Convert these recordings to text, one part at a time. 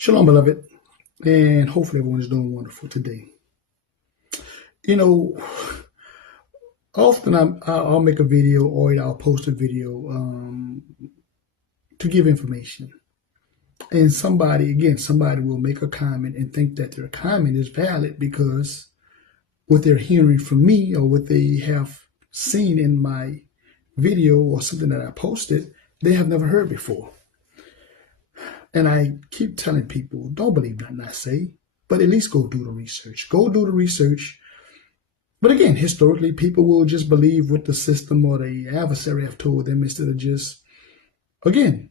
Shalom, beloved, and hopefully everyone is doing wonderful today. You know, often I'll make a video or I'll post a video to give information. And somebody will make a comment and think that their comment is valid because what they're hearing from me or what they have seen in my video or something that I posted, they have never heard before. And I keep telling people, don't believe nothing I say, but at least go do the research. Go do the research. But again, historically, people will just believe what the system or the adversary have told them instead of just, again,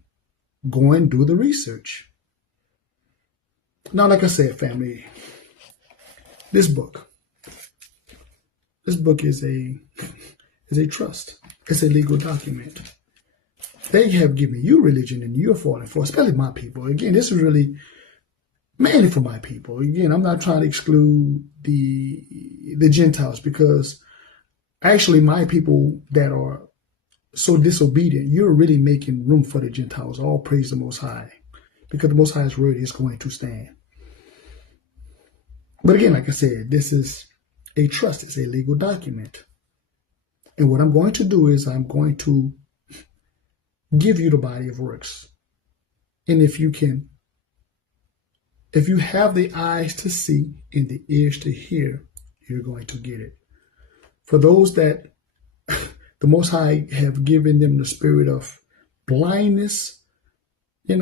go and do the research. Now, like I said, family, this book is a trust. It's a legal document. They have given you religion and you're falling for, especially my people. Again, this is really mainly for my people. Again, I'm not trying to exclude the Gentiles because actually my people that are so disobedient, you're really making room for the Gentiles. All praise the Most High because the Most High's word is going to stand. But again, like I said, this is a trust. It's a legal document. And what I'm going to do is I'm going to give you the body of works. And if you have the eyes to see and the ears to hear, you're going to get it. For those that the Most High have given them the spirit of blindness, you're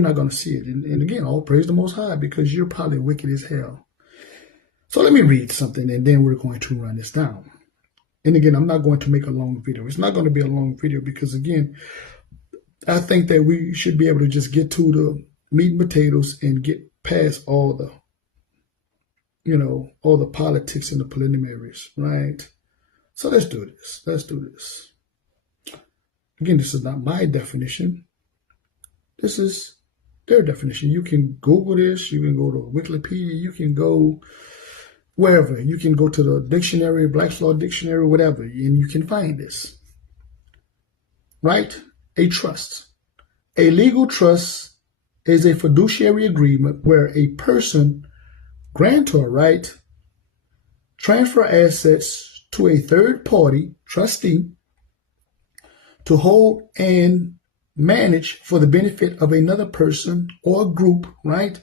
not going to see it. And again, all praise the Most High because you're probably wicked as hell. So let me read something and then we're going to run this down. And again, I'm not going to make a long video. It's not going to be a long video because, again, I think that we should be able to just get to the meat and potatoes and get past all the politics and the preliminaries, right? So let's do this. Let's do this. Again, this is not my definition. This is their definition. You can Google this. You can go to Wikipedia. You can go wherever. You can go to the dictionary, Black's Law Dictionary, whatever, and you can find this. Right? A trust. A legal trust is a fiduciary agreement where a person, grantor, right, transfer assets to a third party, trustee, to hold and manage for the benefit of another person or group, right,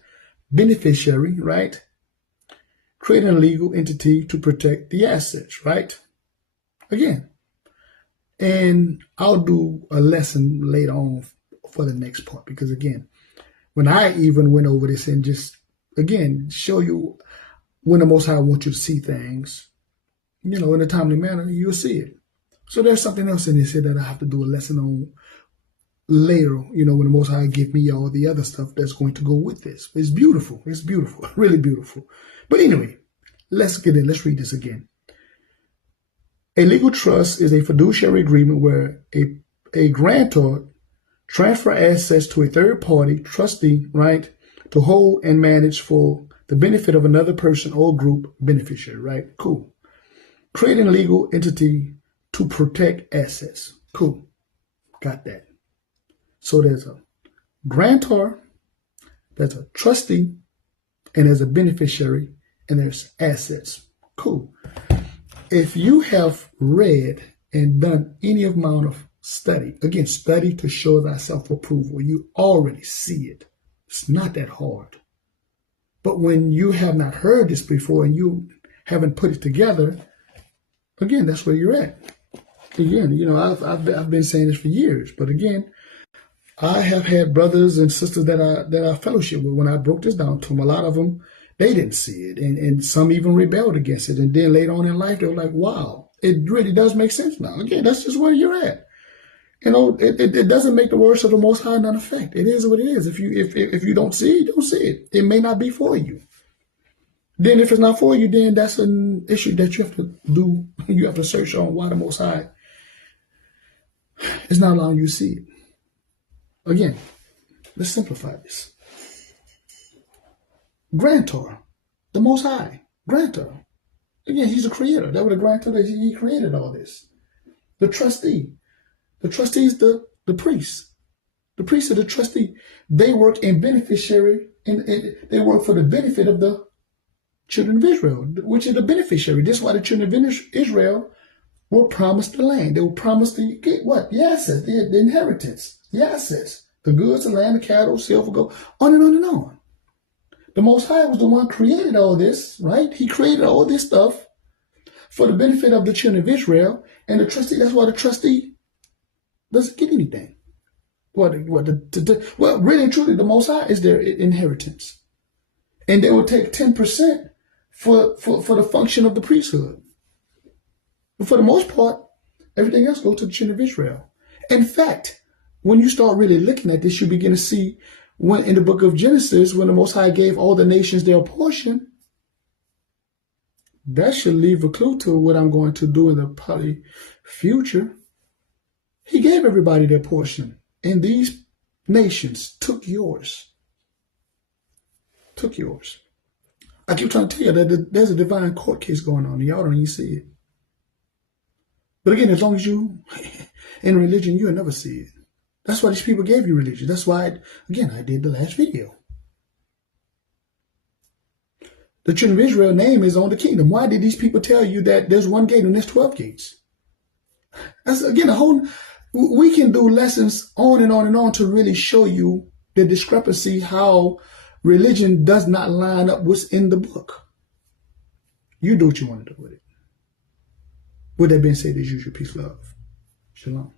beneficiary, right, creating a legal entity to protect the assets, right? Again, and I'll do a lesson later on for the next part because, again, when I even went over this and just, again, show you when the Most High wants you to see things, in a timely manner, you'll see it. So there's something else in this here that I have to do a lesson on later, when the Most High give me all the other stuff that's going to go with this. It's beautiful. It's beautiful. Really beautiful. But anyway, let's get in. Let's read this again. A legal trust is a fiduciary agreement where a grantor transfer assets to a third party, trustee, right, to hold and manage for the benefit of another person or group, beneficiary, right? Cool. Creating a legal entity to protect assets. Cool. Got that. So there's a grantor, there's a trustee, and there's a beneficiary, and there's assets. Cool. If you have read and done any amount of study, again, study to show thyself approval, you already see it. It's not that hard. But when you have not heard this before and you haven't put it together, again, that's where you're at. Again, I've been saying this for years, but again, I have had brothers and sisters that I fellowship with. When I broke this down to them, a lot of them, they didn't see it, and some even rebelled against it. And then later on in life, they were like, wow, it really does make sense now. Again, that's just where you're at. It doesn't make the words of the Most High none effect. It is what it is. If you don't see it, don't see it. It may not be for you. Then if it's not for you, then that's an issue that you have to do. You have to search on why the Most High is not allowing you to see it. Again, let's simplify this. Grantor, the Most High, Grantor. Again, he's a creator. That was the grantor that he created all this. The trustee. The trustee is the priest. The priesthood, the trustee, they work in beneficiary, and they work for the benefit of the children of Israel, which is the beneficiary. This is why the children of Israel were promised the land. They were promised to get what? The assets, the inheritance, the assets, the goods, the land, the cattle, silver, gold, on and on and on. The Most High was the one who created all this, right? He created all this stuff for the benefit of the children of Israel, and the trustee, that's why the trustee doesn't get anything. Well, really and truly, the Most High is their inheritance. And they will take 10% for the function of the priesthood. But for the most part, everything else goes to the children of Israel. In fact, when you start really looking at this, you begin to see when in the book of Genesis, when the Most High gave all the nations their portion, that should leave a clue to what I'm going to do in the probably future. He gave everybody their portion, and these nations took yours. Took yours. I keep trying to tell you that there's a divine court case going on, and y'all don't even see it. But again, as long as you in religion, you'll never see it. That's why these people gave you religion. That's why, again, I did the last video. The children of Israel name is on the kingdom. Why did these people tell you that there's one gate and there's 12 gates? That's, again, we can do lessons on and on and on to really show you the discrepancy, how religion does not line up what's in the book. You do what you want to do with it. With that being said, as usual, peace, love. Shalom.